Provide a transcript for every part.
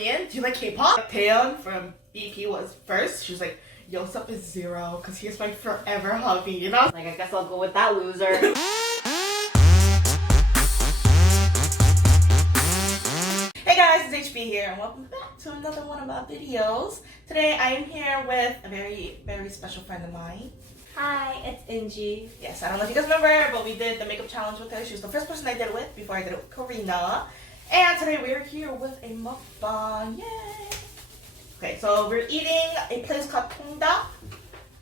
Korean? Do you like K-pop? Taeyeon from BP was first. She was like, Yosep is 0 because he's my forever hubby, you know? Like, I guess I'll go with that loser. Hey guys, it's HB here and welcome back to another one of our videos. Today I am here with a very, very special friend of mine. Hi, it's Inji. Yes, I don't know if you guys remember, but we did the makeup challenge with her. She was the first person I did it with before I did it with Karina. And today we're here with a mukbang. Yay! Okay, so we're eating a place called Tongdak,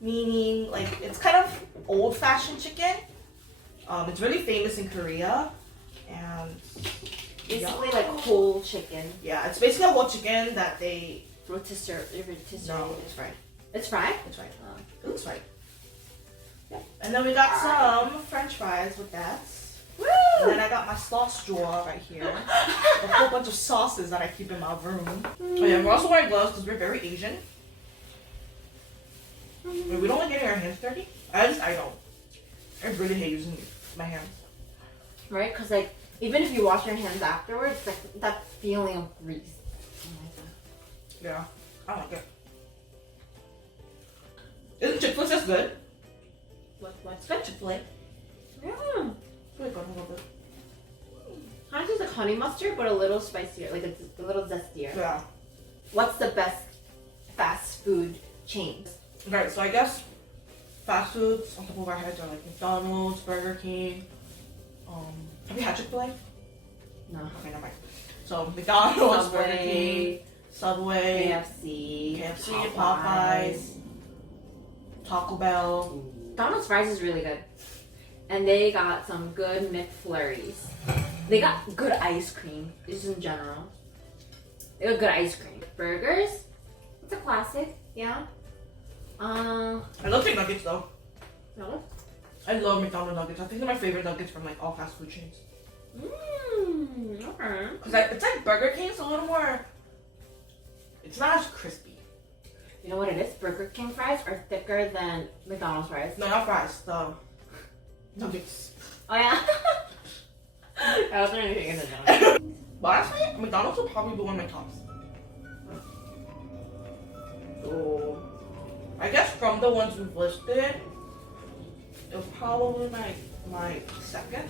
meaning like it's kind of old-fashioned chicken. It's really famous in Korea, and Basically like whole chicken. yeah, it's basically a whole chicken that they Rotisserie. no, it's fried. It's fried? It's fried. Oh. It looks fried. Yeah. And then we got some French fries with that. Woo! And then I got my sauce drawer right here. A whole bunch of sauces that I keep in my room. Oh yeah, we're also wearing gloves because we're very Asian. We don't like getting our hands dirty. I don't. I really hate using my hands. Right? Because like, even if you wash your hands afterwards, like that feeling of grease. Yeah, I like it. Isn't Chick-fil-A just good? What's good? Chick-fil-A. Yeah. Really good, a little bit. Kind of tastes like honey mustard, but a little spicier. Like it's a little zestier. Yeah. What's the best fast food chain? Okay, so I guess fast foods on top of our heads are like McDonald's, Burger King. Have you had Chick-fil-A? No. Okay, never mind. So McDonald's, Burger King, Subway, Subway, KFC, Popeyes, Taco Bell. McDonald's fries is really good. And they got some good McFlurries. They got good ice cream, just in general. They got good ice cream. Burgers, it's a classic, yeah. I love chicken nuggets though. No? I love McDonald's nuggets. I think they're my favorite nuggets from like all fast food chains. Okay. Cause it's like Burger King, it's a little more. It's not as crispy. You know what it is? Burger King fries are thicker than McDonald's fries. No, not fries. The nuggets. Oh yeah? I wasn't even thinking of that. But honestly, McDonald's will probably be one of my tops. So, I guess from the ones we've listed, it was probably my second.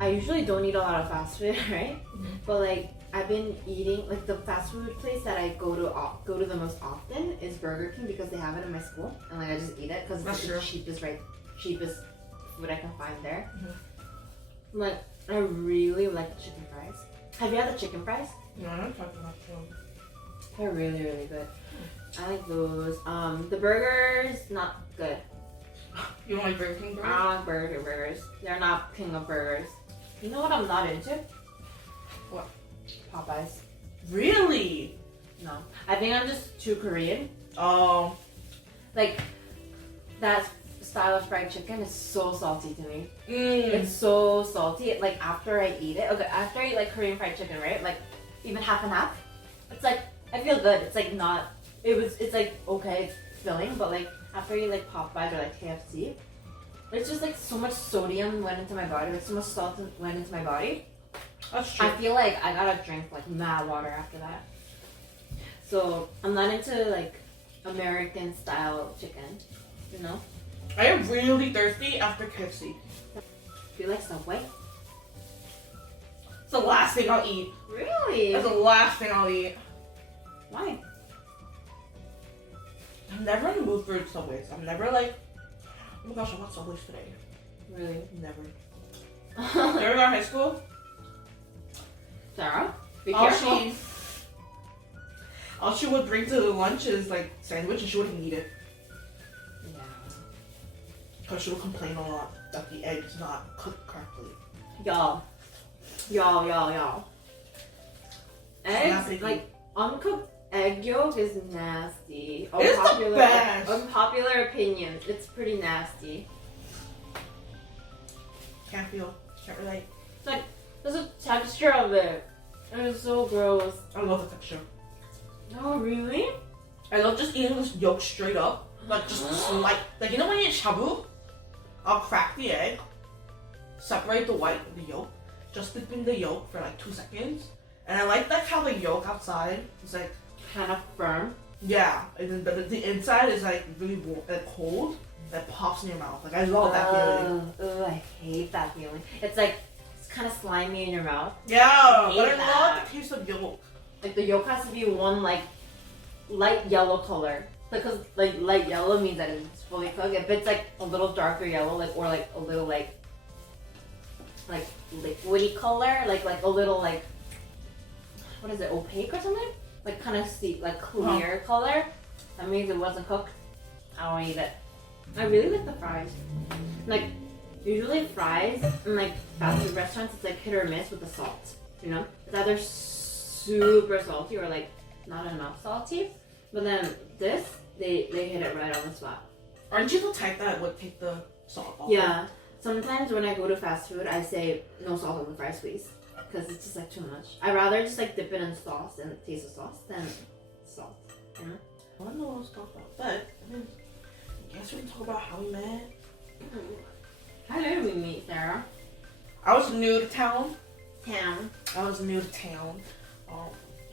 I usually don't eat a lot of fast food, right? Mm-hmm. But like I've been eating like the fast food place that I go to the most often is Burger King because they have it in my school, and like I just eat it because it's the cheapest food I can find there. Mm-hmm. Like I really like the chicken fries. Have you had the chicken fries? No, I don't talk about them. They're really really good. I like those. The burgers not good. You don't like Burger King burgers? I don't like burgers. They're not king of burgers. You know what I'm not into? What? Popeyes. Really? No. I think I'm just too Korean. Oh. Like, that style of fried chicken is so salty to me. Mm. It's so salty. Like, after I eat it, okay, after I eat like Korean fried chicken, right? Like, even half and half. It's like, I feel good. It's like not, it's like, okay, it's filling, but like, after I eat like Popeyes or like KFC, it's just like so much sodium went into my body, like so much salt went into my body. That's true. I feel like I gotta drink like mad water after that. So I'm not into like American style chicken, you know? I am really thirsty after KFC. Do you like Subway? It's the last thing I'll eat. Really? It's the last thing I'll eat. Why? I'm never in the mood for Subways. I'm never like, oh my gosh, I want Subways today. Really? Never. During our high school, Sarah? Be all careful. she would bring to the lunch is like sandwich, and she wouldn't eat it Yeah. because she would complain a lot that the egg's not cooked correctly. Y'all. Eggs, like uncooked egg yolk is nasty. It's the best. Unpopular opinion, it's pretty nasty. Can't relate. It's like, there's a texture of it. It is so gross. I love the texture. Oh, really? I love just eating this yolk straight up. Like just like you know when you eat shabu? I'll crack the egg, separate the white and the yolk, just dip in the yolk for like 2 seconds, And I like how the yolk outside is like, Kind of firm. yeah, and then the inside is like really warm, like cold, that pops in your mouth. Like I love that feeling. Oh, I hate that feeling. It's like, it's kind of slimy in your mouth. Yeah, hate but I that. love the taste of yolk. Like the yolk has to be one like light yellow color. Because like light yellow means that it's fully cooked. If it's like a little darker yellow, like or like a little like liquidy color, like a little like what is it, opaque or something? Like kind of like clear color. That means it wasn't cooked. I don't eat it. I really like the fries. Like usually fries in like fast food restaurants, it's like hit or miss with the salt. You know, it's either super salty or like not enough salty. But then this, they hit it right on the spot. Aren't you the type that would take the salt off? Yeah. Sometimes when I go to fast food, I say no salt on the fries, please, because it's just like too much. I'd rather just like dip it in sauce and taste the sauce than salt. You know? I don't know what I was talking about, but I mean, I guess we can talk about how we met. How did we meet, Sarah? I was new to town. Town.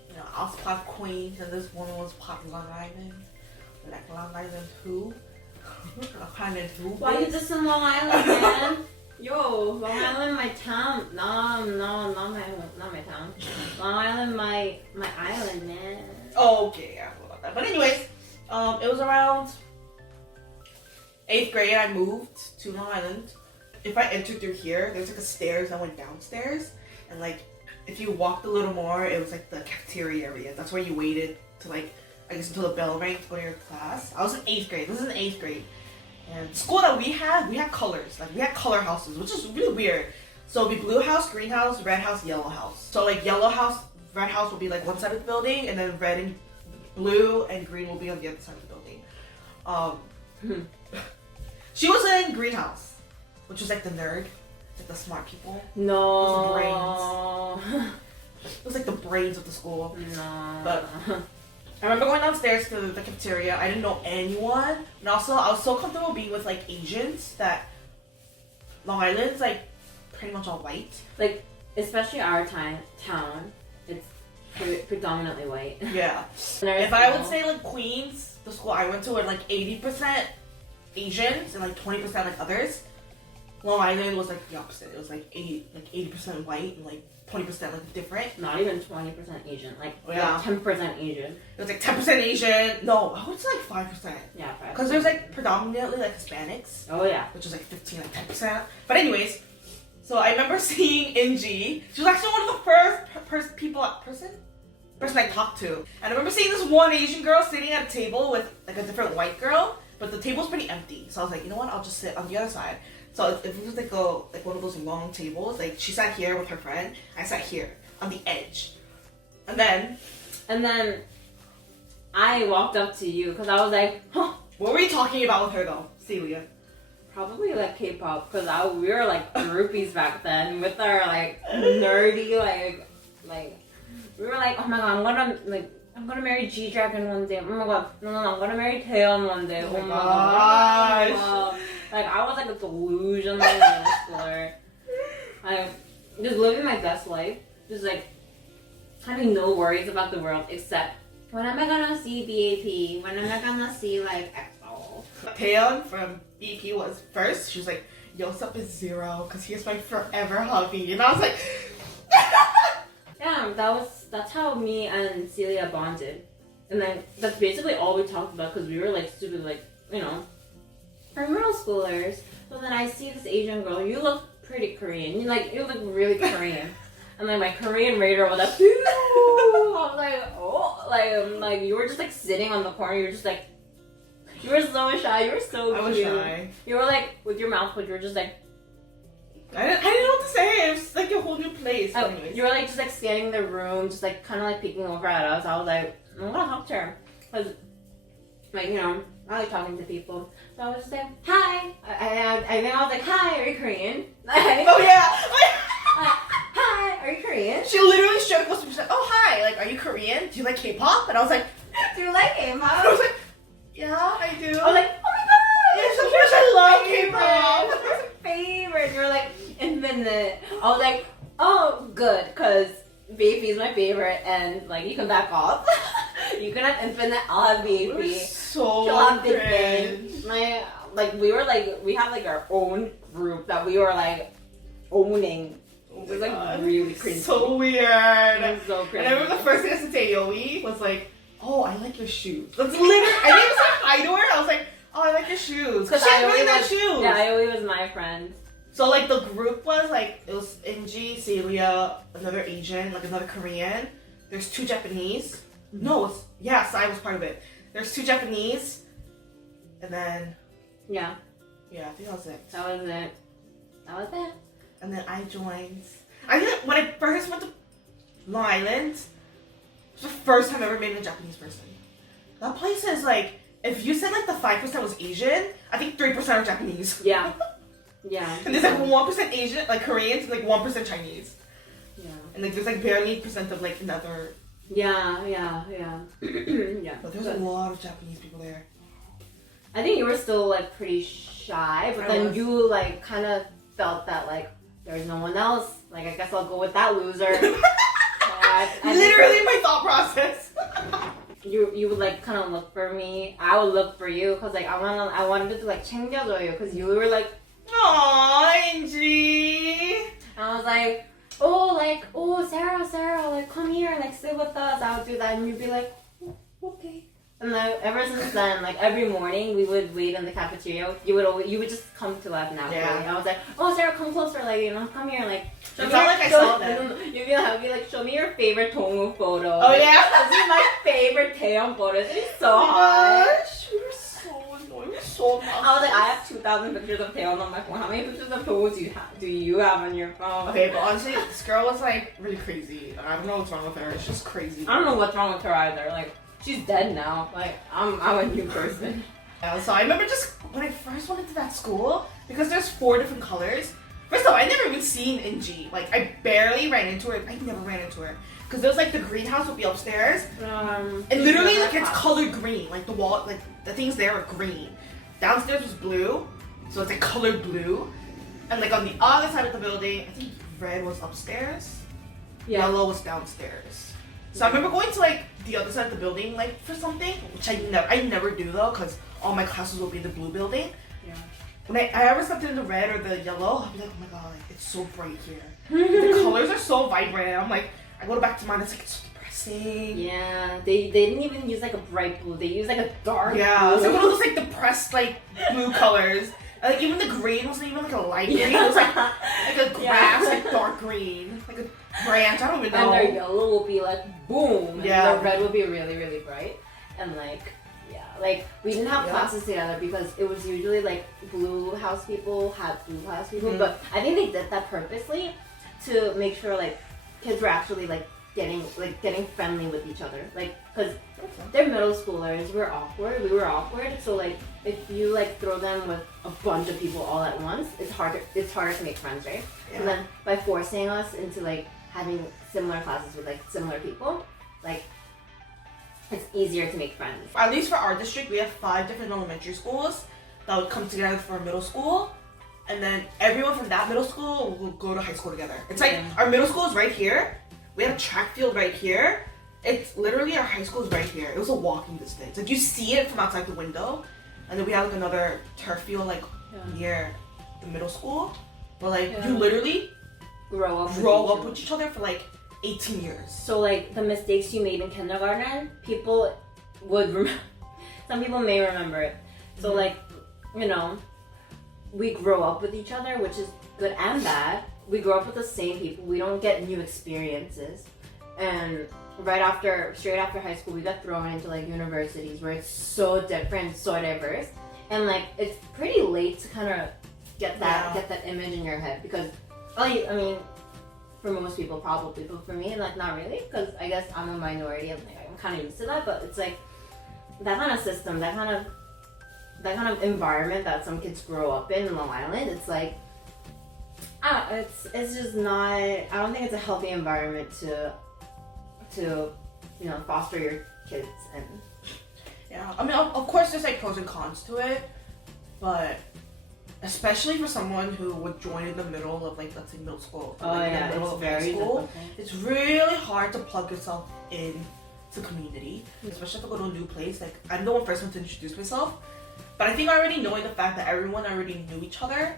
You know, I was part Queens and this woman was part Long Island. Like Long Island who? Long Island who? Why you just in Long Island, man? Yo, Long Island, my town. No, not my town. Long Island, my island, man. Oh, okay, I forgot about that. But anyways, it was around 8th grade. I moved to Long Island. If I entered through here, there's like a stairs that went downstairs, and like if you walked a little more, it was like the cafeteria area. That's where you waited to like, I guess until the bell rang to go to your class. I was in 8th grade. This is in 8th grade. And the school that we had colors. Like we had color houses, which is really weird. So it'd be blue house, green house, red house, yellow house. So like yellow house, red house will be like one side of the building, and then red and blue and green will be on the other side of the building. She was in greenhouse, which was like the nerd, like the smart people. No. It was like the brains of the school. No. But I remember going downstairs to the cafeteria. I didn't know anyone, and also I was so comfortable being with like Asians that Long Island's like pretty much all white. Like, especially our town, it's predominantly white. Yeah. If I would say like Queens, the school I went to, were like 80% Asians and like 20% like others. Long Island was like the opposite. It was like 80% white and like 20% like different. Not even 20% Asian, like, Yeah. like 10% Asian. It was like 10% Asian. No, I would say like 5%. Yeah, 5%. Because there's like predominantly like Hispanics. Oh yeah. Which was like 15, like 10%. But anyways, so I remember seeing Inji. She was actually one of the first person I talked to. And I remember seeing this one Asian girl sitting at a table with like a different white girl, but the table was pretty empty. So I was like, you know what? I'll just sit on the other side. So it was like one of those long tables. Like she sat here with her friend. I sat here on the edge. And then I walked up to you because I was like, huh. What were you talking about with her though, Celia? Probably like K-pop because we were like groupies back then with our like nerdy like we were like, oh my god, I'm gonna marry G-Dragon one day. Oh my god, no, I'm gonna marry Taeyeon one day. Oh my god. Like I was like a delusional middle schooler. I just living my best life, just like having no worries about the world except when am I gonna see BAP? When am I gonna see like EXO? Taeyeon from BP was first. She was like, Yosep is 0 because he is my forever hubby. And I was like, yeah, that's how me and Celia bonded. And then that's basically all we talked about because we were like stupid, like, you know, we're middle schoolers. So then I see this Asian girl, you look pretty Korean. You look really Korean. And then my Korean radar was like, "Ooh." I was like, oh, like you were just like sitting on the corner. You were just like, you were so shy. You were so cute. I was shy. You were like with your mouth closed. You were just like, I didn't know what to say. It was like a whole new place. You were like just like scanning the room, just like kind of like peeking over at us. I was like, I'm gonna talk to her, cause like, you know, I like talking to people. So I was just like, hi. I think I was like, hi, are you Korean? Oh yeah. Hi, are you Korean? She literally showed us. She said, "Oh hi, like, are you Korean? Do you like K-pop?" And I was like, Do you like K-pop? I was like, yeah, I do. I was like, oh my god! Yes, of course I love K-pop. You're my favorite. You're like infinite. I was like, oh, good, cause BAP is my favorite, and like you can back off. You can have infinite. I'll have BAP. We're so She'll have big cringe. thing. We have like our own group that we were like owning. It was like God. really cringy. So weird. It was so cringy. And I remember the first thing I said to Yowie was like, "Oh, I like your shoes." That's literally. I didn't even say hi to her. I was like, "Oh, I like your shoes." Because she had really nice shoes. Yeah, Ioi was my friend. So like the group was like it was Inji, Celia, another Asian, like another Korean. There's 2 Japanese. No, Sai was part of it. There's 2 Japanese, and then Yeah, I think that was it. that was it. That was it. And then I joined. I think when I first went to Long Island, it was the first time I ever met a Japanese person. That place is like, if you said like the 5% was Asian, I think 3% are Japanese. Yeah. Yeah. And there's like 1% Asian, like Koreans, and like 1% Chinese. Yeah. And like there's like barely 8% of like another. Yeah. Yeah. But there's a lot of Japanese people there. I think you were still like pretty shy, but then you like kind of felt that like there's no one else. Like I guess I'll go with that loser. Literally my thought process. You would like kind of look for me. I would look for you because like I wanted to like 챙겨줘 you because you were like, Aww, Angie. and I was like, oh Sarah, like come here, like sit with us. I would do that, and you'd be like, oh, okay. And then ever since then, like every morning we would wait in the cafeteria. You would just come to us naturally. Yeah. I was like, oh Sarah, come closer, like come here, like. It felt like I saw them. You'd be like, show me your favorite Dongwoo photo. Oh yeah. This is my favorite Taeyeon photos. It's so hot. Gosh, we were so annoying. We were so I was like, I have 2,000 pictures of Taeyeon on my phone. How many pictures of Dongwoo do you have on your phone? Okay, but honestly, this girl was like really crazy. I don't know what's wrong with her. It's just crazy. I don't know what's wrong with her either. Like, she's dead now. Like, I'm a new person. Yeah, so I remember just when I first went into that school, because there's 4 different colors. First of all, I never even seen Inji. Like, I barely ran into her. I never ran into her. Because there was like the greenhouse would be upstairs. And literally, like, it's colored green. Like, the wall, like, the things there are green. Downstairs was blue. So it's like colored blue. And like on the other side of the building, I think red was upstairs. Yeah. Yellow was downstairs. So I remember going to like the other side of the building like for something, which I never do though, because all my classes will be in the blue building. Yeah. When I ever stepped in the red or the yellow, I'll be like, oh my god, like, it's so bright here. The colors are so vibrant. I'm like, I go back to mine, it's like, it's so depressing. Yeah, they didn't even use like a bright blue. They used like a dark Yeah, blue. it's like one of those like depressed like blue colors. And, like even the green wasn't even like a light green. It was like a grass, like dark green, like a branch. I don't even know. And their yellow will be like boom. Yeah. And their red will be really, really bright. And like, yeah, like we didn't have classes together because it was usually like blue house people had blue house people. Mhm. But I think they did that purposely to make sure like kids were actually like getting friendly with each other. Like, cause they're middle schoolers. We were awkward. So like, if you like throw them with a bunch of people all at once, it's harder to make friends, right? Yeah. And then by forcing us into like having similar classes with like similar people, like it's easier to make friends. At least for our district, we have 5 different elementary schools that would come together for middle school. And then everyone from that middle school will go to high school together. It's like our middle school is right here. We have a track field right here. It's literally our high school is right here. It was a walking distance. Like you see it from outside the window. And then we have like another turf field like near the middle school. But like you literally grow up with each other for like 18 years. So like the mistakes you made in kindergarten, people would remember. Some people may remember it. So like, you know, we grow up with each other, which is good and bad. We grow up with the same people. We don't get new experiences. And straight after high school, we got thrown into like universities where it's so different, so diverse. And like, it's pretty late to kind of get that image in your head because, I mean, for most people probably, but for me, like not really, because I guess I'm a minority and like, I'm kind of used to that. But it's like that kind of system, that kind of environment that some kids grow up in Long Island. It's like, it's just not. I don't think it's a healthy environment to foster your kids and. Yeah, I mean, of course, there's like pros and cons to it, but especially for someone who would join in the middle of like, let's say middle school. Oh like, in yeah, the middle it's of high very school. difficult. It's really hard to plug yourself in to community, especially if I go to a new place. Like, I'm the one first one to introduce myself, but I think already knowing the fact that everyone already knew each other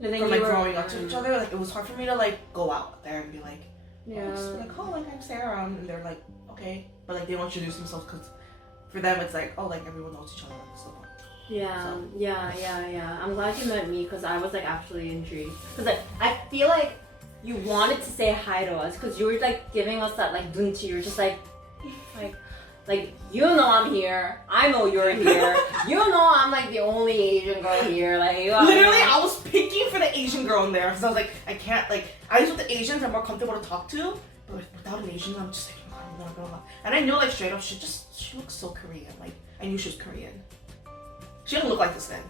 And then from you like were, growing up to each other, like it was hard for me to like go out there and be like, Yeah. just be like, oh, like I'm Sarah, and they're like, okay, but like they don't introduce themselves because for them it's like, oh, like everyone knows each other. So, Yeah, So- yeah. I'm glad you met me because I was like actually intrigued. Because like I feel like you wanted to say hi to us because you were like giving us that like dunchi. You were just like you know I'm here. I know you're here. You know I'm like the only Asian girl here. Like you are, literally, I was picking for the Asian girl in there because I was like, I can't like. I was with the Asians, I'm more comfortable to talk to, but like, without an Asian, I'm just like, I'm not gonna. And I know like straight up, she looks so Korean. Like I knew she was Korean. She didn't look like this then.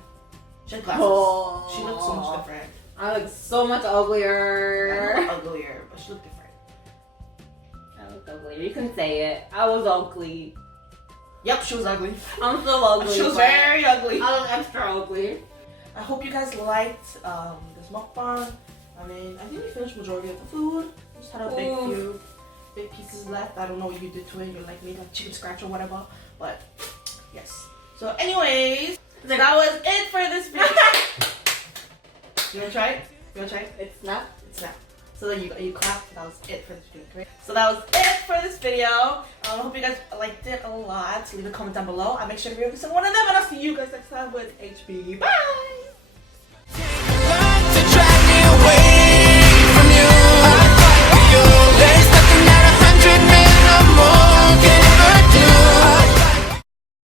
She had glasses. Oh. She looked so much different. I look so much I uglier. look uglier, but she looked different. I look uglier. You can say it. I was ugly. Yep, she was ugly. I'm still ugly. She was but very ugly. I look extra ugly. I hope you guys liked this mukbang. I mean, I think we finished majority of the food. Just had a big pieces left. I don't know what you did to it. You like made like chicken scratch or whatever. But yes. So anyways, that was it for this video. You wanna try it? You wanna try it? It's not. It's not. So then you clapped. That was it for this video. Great. So that was it for this video. I hope you guys liked it a lot. Leave a comment down below. I'll make sure to review every single one of them, and I'll see you guys next time with HB. Bye.